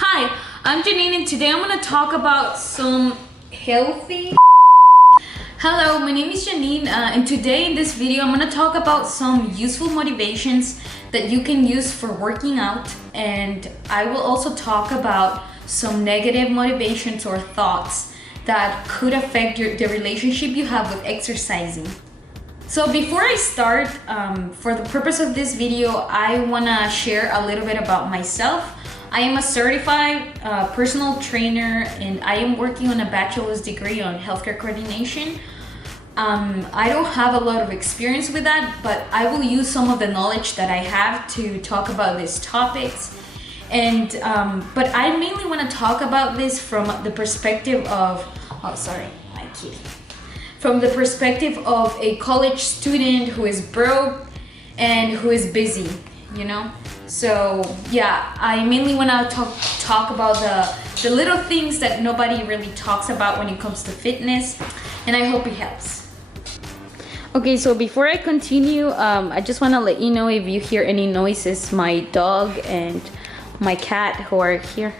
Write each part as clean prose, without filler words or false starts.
Hi, I'm Janine and today I'm going to talk about some healthy... Hello, my name is Janine and today in this video I'm going to talk about some useful motivations that you can use for working out, and I will also talk about some negative motivations or thoughts that could affect the relationship you have with exercising. So before I start, for the purpose of this video, I want to share a little bit about myself. I am a certified personal trainer and I am working on a bachelor's degree on healthcare coordination. I don't have a lot of experience with that, but I will use some of the knowledge that I have to talk about these topics. And but I mainly want to talk about this from the perspective of, from the perspective of a college student who is broke and who is busy, you know? So yeah, I mainly want to talk about the little things that nobody really talks about when it comes to fitness, and I hope it helps. Okay, so before I continue, I just want to let you know if you hear any noises, my dog and my cat who are here.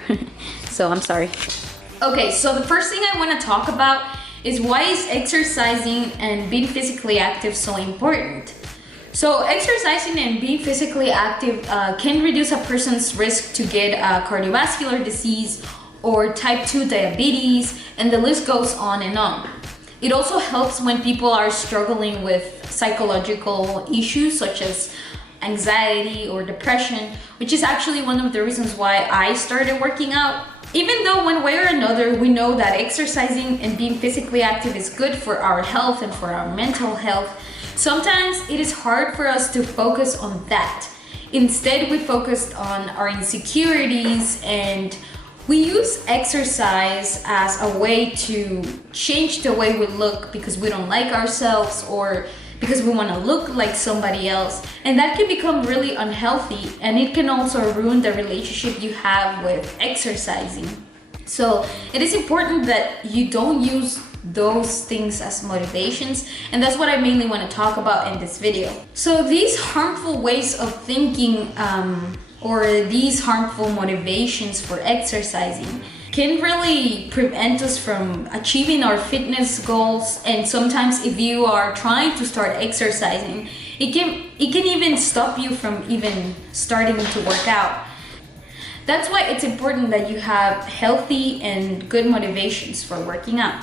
So I'm sorry. Okay, so the first thing I want to talk about is why is exercising and being physically active so important? So exercising and being physically active can reduce a person's risk to get cardiovascular disease or type 2 diabetes, and the list goes on and on. It also helps when people are struggling with psychological issues such as anxiety or depression, which is actually one of the reasons why I started working out. Even though one way or another we know that exercising and being physically active is good for our health and for our mental health, sometimes it is hard for us to focus on that. Instead, we focused on our insecurities, and we use exercise as a way to change the way we look because we don't like ourselves or because we want to look like somebody else. And that can become really unhealthy, and it can also ruin the relationship you have with exercising. So it is important that you don't use those things as motivations, and that's what I mainly want to talk about in this video. So these harmful ways of thinking or these harmful motivations for exercising can really prevent us from achieving our fitness goals, and sometimes if you are trying to start exercising, it can even stop you from even starting to work out. That's why it's important that you have healthy and good motivations for working out.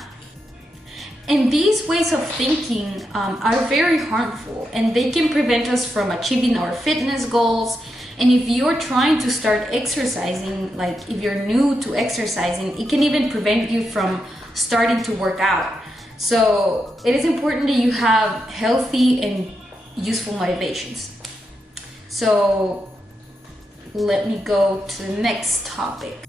And these ways of thinking are very harmful, and they can prevent us from achieving our fitness goals. And if you're trying to start exercising, like if you're new to exercising, it can even prevent you from starting to work out. So it is important that you have healthy and useful motivations. So let me go to the next topic.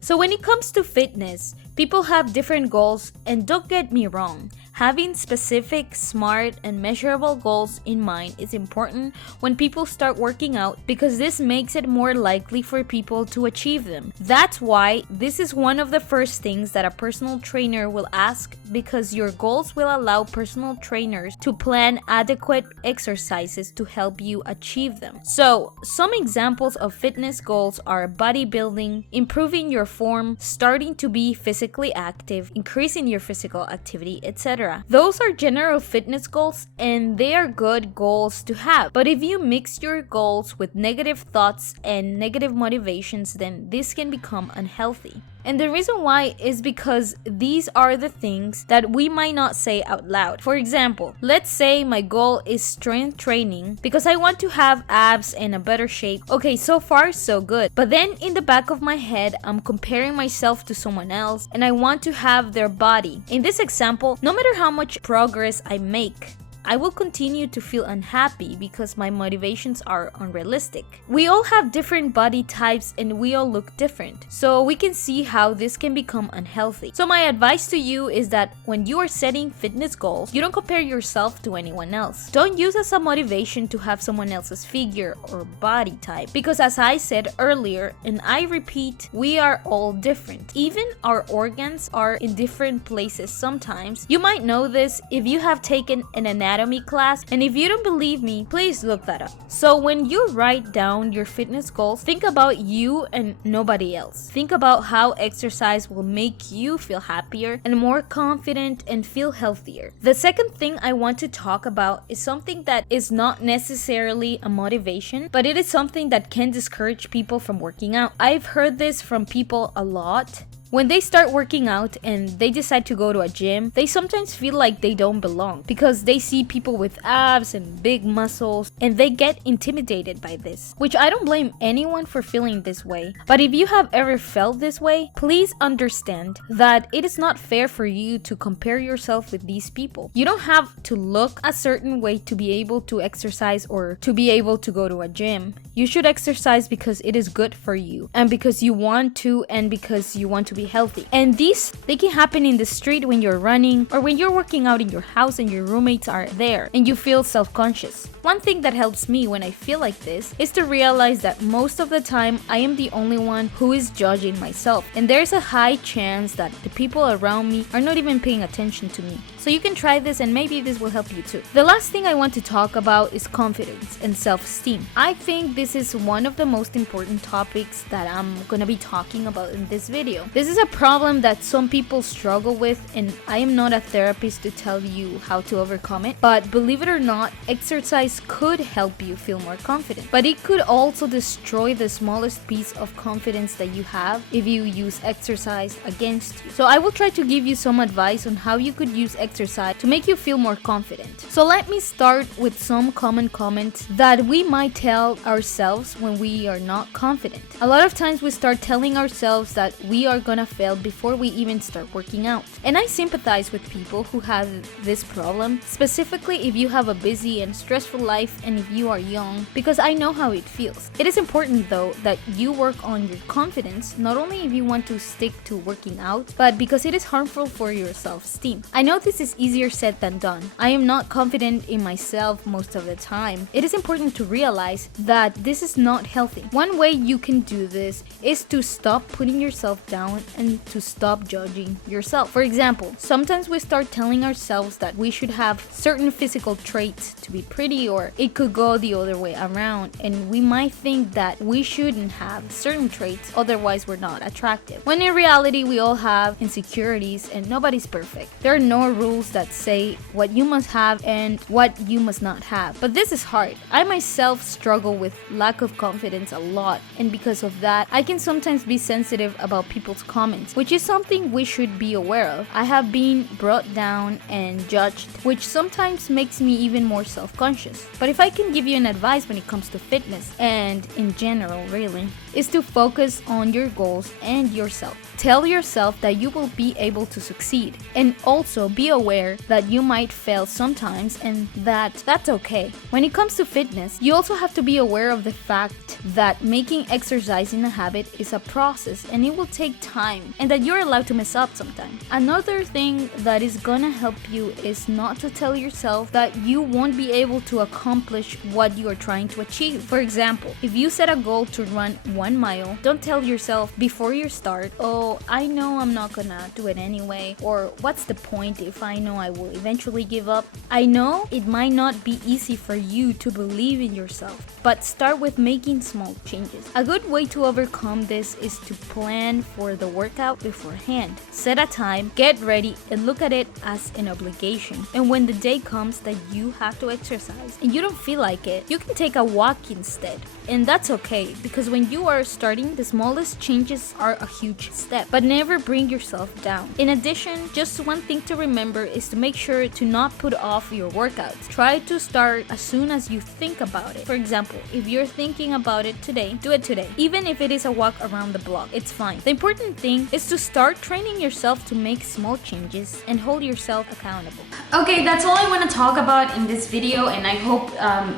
So when it comes to fitness, people have different goals, and don't get me wrong, having specific, smart, and measurable goals in mind is important when people start working out because this makes it more likely for people to achieve them. That's why this is one of the first things that a personal trainer will ask, because your goals will allow personal trainers to plan adequate exercises to help you achieve them. So, some examples of fitness goals are bodybuilding, improving your form, starting to be physically active, increasing your physical activity, etc. Those are general fitness goals, and they are good goals to have. But if you mix your goals with negative thoughts and negative motivations, then this can become unhealthy. And the reason why is because these are the things that we might not say out loud. For example, let's say my goal is strength training because I want to have abs and a better shape. Okay, so far so good. But then in the back of my head, I'm comparing myself to someone else and I want to have their body. In this example, no matter how much progress I make, I will continue to feel unhappy because my motivations are unrealistic. We all have different body types and we all look different, so we can see how this can become unhealthy. So my advice to you is that when you are setting fitness goals, you don't compare yourself to anyone else. Don't use as a motivation to have someone else's figure or body type, because as I said earlier, and I repeat, we are all different. Even our organs are in different places sometimes. You might know this if you have taken an anatomy anatomy class, and if you don't believe me, please look that up. So when you write down your fitness goals, think about you and nobody else. Think about how exercise will make you feel happier and more confident and feel healthier. The second thing I want to talk about is something that is not necessarily a motivation, but it is something that can discourage people from working out. I've heard this from people a lot. When they start working out and they decide to go to a gym, they sometimes feel like they don't belong because they see people with abs and big muscles and they get intimidated by this, which I don't blame anyone for feeling this way. But if you have ever felt this way, please understand that it is not fair for you to compare yourself with these people. You don't have to look a certain way to be able to exercise or to be able to go to a gym. You should exercise because it is good for you and because you want to and because you want to be healthy. And they can happen in the street when you're running or when you're working out in your house and your roommates are there and you feel self-conscious. One thing that helps me when I feel like this is to realize that most of the time I am the only one who is judging myself, and there's a high chance that the people around me are not even paying attention to me. So you can try this and maybe this will help you too. The last thing I want to talk about is confidence and self-esteem. I think this is one of the most important topics that I'm gonna be talking about in this video. This is a problem that some people struggle with, and I am not a therapist to tell you how to overcome it, but believe it or not, exercise could help you feel more confident. But it could also destroy the smallest piece of confidence that you have if you use exercise against you. So I will try to give you some advice on how you could use exercise to make you feel more confident. So let me start with some common comments that we might tell ourselves when we are not confident. A lot of times we start telling ourselves that we are gonna fail before we even start working out. And I sympathize with people who have this problem, specifically if you have a busy and stressful life and if you are young, because I know how it feels. It is important though that you work on your confidence, not only if you want to stick to working out, but because it is harmful for your self-esteem. I know this is easier said than done. I am not confident in myself most of the time. It is important to realize that this is not healthy. One way you can do this is to stop putting yourself down and to stop judging yourself. For example, sometimes we start telling ourselves that we should have certain physical traits to be pretty, or it could go the other way around, and we might think that we shouldn't have certain traits, otherwise we're not attractive. When in reality, we all have insecurities and nobody's perfect. There are no rules that say what you must have and what you must not have. But this is hard. I myself struggle with lack of confidence a lot, and because of that, I can sometimes be sensitive about people's comments, which is something we should be aware of. I have been brought down and judged, which sometimes makes me even more self-conscious. But if I can give you an advice when it comes to fitness, and in general really, is to focus on your goals and yourself. Tell yourself that you will be able to succeed, and also be aware that you might fail sometimes and that's okay. When it comes to fitness, you also have to be aware of the fact that making exercising a habit is a process and it will take time, and that you're allowed to mess up sometimes. Another thing that is gonna help you is not to tell yourself that you won't be able to accomplish what you are trying to achieve. For example, if you set a goal to run 1 mile, don't tell yourself before you start, oh, I know I'm not gonna do it anyway, or what's the point if I know I will eventually give up. I know it might not be easy for you to believe in yourself, but start with making small changes. A good way to overcome this is to plan for the workout beforehand. Set a time, get ready, and look at it as an obligation. And when the day comes that you have to exercise and you don't feel like it, you can take a walk instead. And that's okay, because when you are starting, the smallest changes are a huge step. But never bring yourself down. In addition, just one thing to remember is to make sure to not put off your workouts. Try to start as soon as you think about it. For example, if you're thinking about it today, do it today. Even if it is a walk around the block, it's fine. The important thing is to start training yourself to make small changes and hold yourself accountable. Okay, that's all I want to talk about in this video, and I hope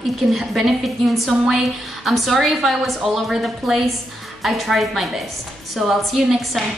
it can benefit you in some way. I'm sorry if I was all over the place. I tried my best. So I'll see you next time.